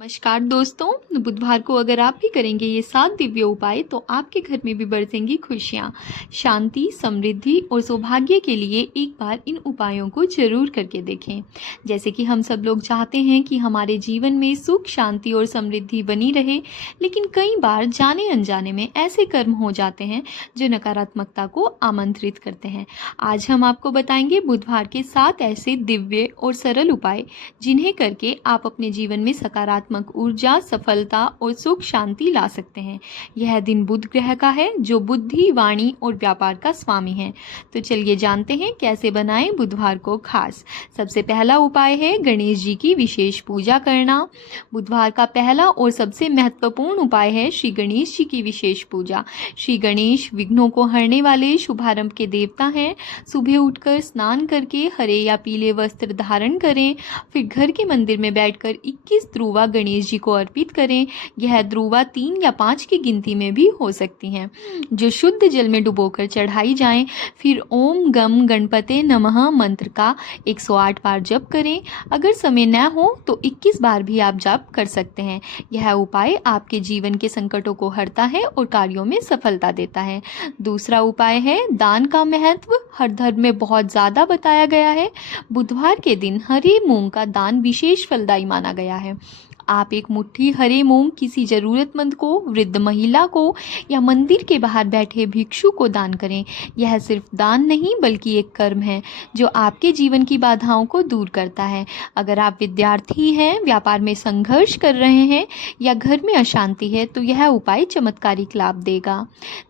नमस्कार दोस्तों, बुधवार को अगर आप भी करेंगे ये 7 दिव्य उपाय तो आपके घर में भी बरसेंगी खुशियाँ। शांति, समृद्धि और सौभाग्य के लिए एक बार इन उपायों को जरूर करके देखें। जैसे कि हम सब लोग चाहते हैं कि हमारे जीवन में सुख, शांति और समृद्धि बनी रहे, लेकिन कई बार जाने अनजाने में ऐसे कर्म हो जाते हैं जो नकारात्मकता को आमंत्रित करते हैं। आज हम आपको बताएंगे बुधवार के 7 ऐसे दिव्य और सरल उपाय जिन्हें करके आप अपने जीवन में सकारात्मक ऊर्जा, सफलता और सुख शांति ला सकते हैं। यह दिन बुध ग्रह का है जो बुद्धि, वाणी और व्यापार का स्वामी है। तो चलिए जानते हैं कैसे बनाएं बुधवार को खास। सबसे पहला उपाय है गणेश जी की विशेष पूजा करना। बुधवार का पहला और सबसे महत्वपूर्ण उपाय है श्री गणेश जी की विशेष पूजा। श्री गणेश विघ्नों को हरने वाले शुभारंभ के देवता हैं। सुबह उठकर स्नान करके हरे या पीले वस्त्र धारण करें, फिर घर के मंदिर में बैठकर 21 ध्रुवा गणेश जी को अर्पित करें। यह ध्रुवा 3 या 5 की गिनती में भी हो सकती हैं, जो शुद्ध जल में डुबोकर चढ़ाई जाएं। फिर ओम गम गणपते नमः मंत्र का 108 बार जप करें। अगर समय न हो तो 21 बार भी आप जप कर सकते हैं। यह उपाय आपके जीवन के संकटों को हरता है और कार्यों में सफलता देता है। दूसरा उपाय है दान का महत्व। हर धर्म में बहुत ज्यादा बताया गया है। बुधवार के दिन हरे मूंग का दान विशेष फलदायी माना गया है। आप एक मुट्ठी हरे मूंग किसी जरूरतमंद को, वृद्ध महिला को या मंदिर के बाहर बैठे भिक्षु को दान करें। यह सिर्फ दान नहीं बल्कि एक कर्म है जो आपके जीवन की बाधाओं को दूर करता है। अगर आप विद्यार्थी हैं, व्यापार में संघर्ष कर रहे हैं या घर में अशांति है तो यह उपाय चमत्कारिक लाभ देगा।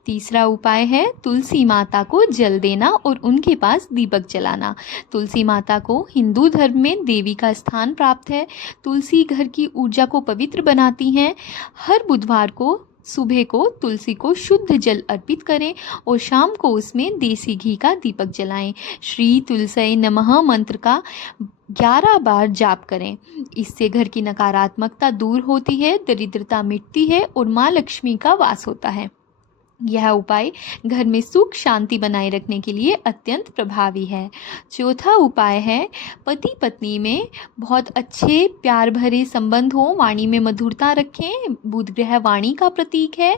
तीसरा उपाय है तुलसी माता को जल देना और उनके पास दीपक जलाना। तुलसी माता को हिंदू धर्म में देवी का स्थान प्राप्त है। तुलसी घर की ऊर्जा को पवित्र बनाती हैं। हर बुधवार को सुबह को तुलसी को शुद्ध जल अर्पित करें और शाम को उसमें देसी घी का दीपक जलाएं। श्री तुलसी नमः मंत्र का 11 बार जाप करें। इससे घर की नकारात्मकता दूर होती है, दरिद्रता मिटती है और माँ लक्ष्मी का वास होता है। यह उपाय घर में सुख शांति बनाए रखने के लिए अत्यंत प्रभावी है। चौथा उपाय है पति पत्नी में बहुत अच्छे प्यार भरे संबंध हो, वाणी में मधुरता रखें। बुध ग्रह वाणी का प्रतीक है।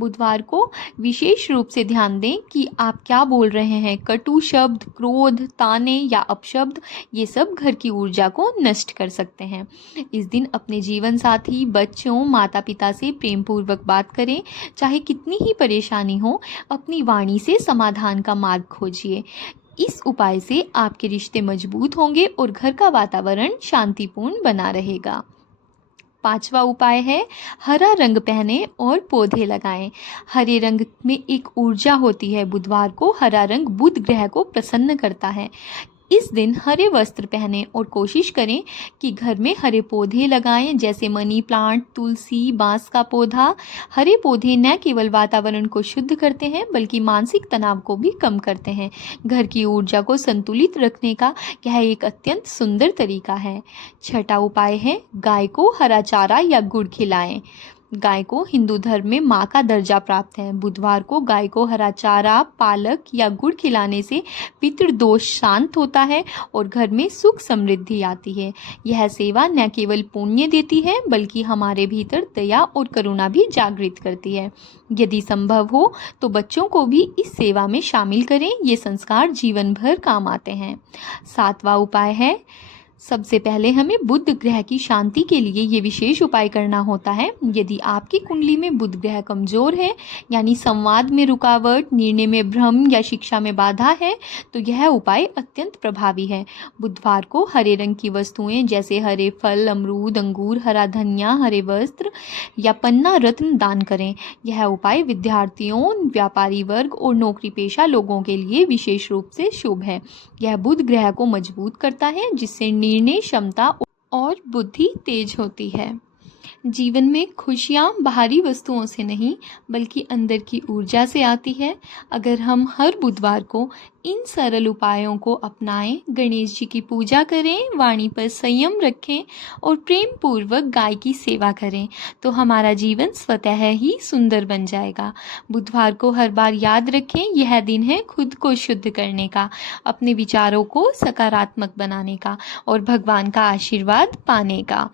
बुधवार को विशेष रूप से ध्यान दें कि आप क्या बोल रहे हैं। कटु शब्द, क्रोध, ताने या अपशब्द ये सब घर की ऊर्जा को नष्ट कर सकते हैं। इस दिन अपने जीवन साथी, बच्चों, माता पिता से प्रेम पूर्वक बात करें। चाहे कितनी ही परेशानी हो, अपनी वाणी से समाधान का मार्ग खोजिए। इस उपाय से आपके रिश्ते मजबूत होंगे और घर का वातावरण शांतिपूर्ण बना रहेगा। पांचवा उपाय है हरा रंग पहने और पौधे लगाएं। हरे रंग में एक ऊर्जा होती है। बुधवार को हरा रंग बुध ग्रह को प्रसन्न करता है। इस दिन हरे वस्त्र पहनें और कोशिश करें कि घर में हरे पौधे लगाएं, जैसे मनी प्लांट, तुलसी, बांस का पौधा। हरे पौधे न केवल वातावरण को शुद्ध करते हैं बल्कि मानसिक तनाव को भी कम करते हैं। घर की ऊर्जा को संतुलित रखने का यह एक अत्यंत सुंदर तरीका है। छठा उपाय है गाय को हरा चारा या गुड़ खिलाएं। गाय को हिंदू धर्म में माँ का दर्जा प्राप्त है। बुधवार को गाय को हरा चारा, पालक या गुड़ खिलाने से पितृदोष शांत होता है और घर में सुख समृद्धि आती है। यह सेवा न केवल पुण्य देती है बल्कि हमारे भीतर दया और करुणा भी जागृत करती है। यदि संभव हो तो बच्चों को भी इस सेवा में शामिल करें। ये संस्कार जीवन भर काम आते हैं। सातवां उपाय है सबसे पहले हमें बुध ग्रह की शांति के लिए ये विशेष उपाय करना होता है। यदि आपकी कुंडली में बुध ग्रह कमजोर है, यानी संवाद में रुकावट, निर्णय में भ्रम या शिक्षा में बाधा है, तो यह उपाय अत्यंत प्रभावी है। बुधवार को हरे रंग की वस्तुएं जैसे हरे फल, अमरूद, अंगूर, हरा धनिया, हरे वस्त्र या पन्ना रत्न दान करें। यह उपाय विद्यार्थियों, व्यापारी वर्ग और नौकरी पेशा लोगों के लिए विशेष रूप से शुभ है। यह बुध ग्रह को मजबूत करता है जिससे निर्णय क्षमता और बुद्धि तेज होती है। जीवन में खुशियाँ बाहरी वस्तुओं से नहीं बल्कि अंदर की ऊर्जा से आती है। अगर हम हर बुधवार को इन सरल उपायों को अपनाएं, गणेश जी की पूजा करें, वाणी पर संयम रखें और प्रेम पूर्वक गाय की सेवा करें तो हमारा जीवन स्वतः ही सुंदर बन जाएगा। बुधवार को हर बार याद रखें, यह दिन है खुद को शुद्ध करने का, अपने विचारों को सकारात्मक बनाने का और भगवान का आशीर्वाद पाने का।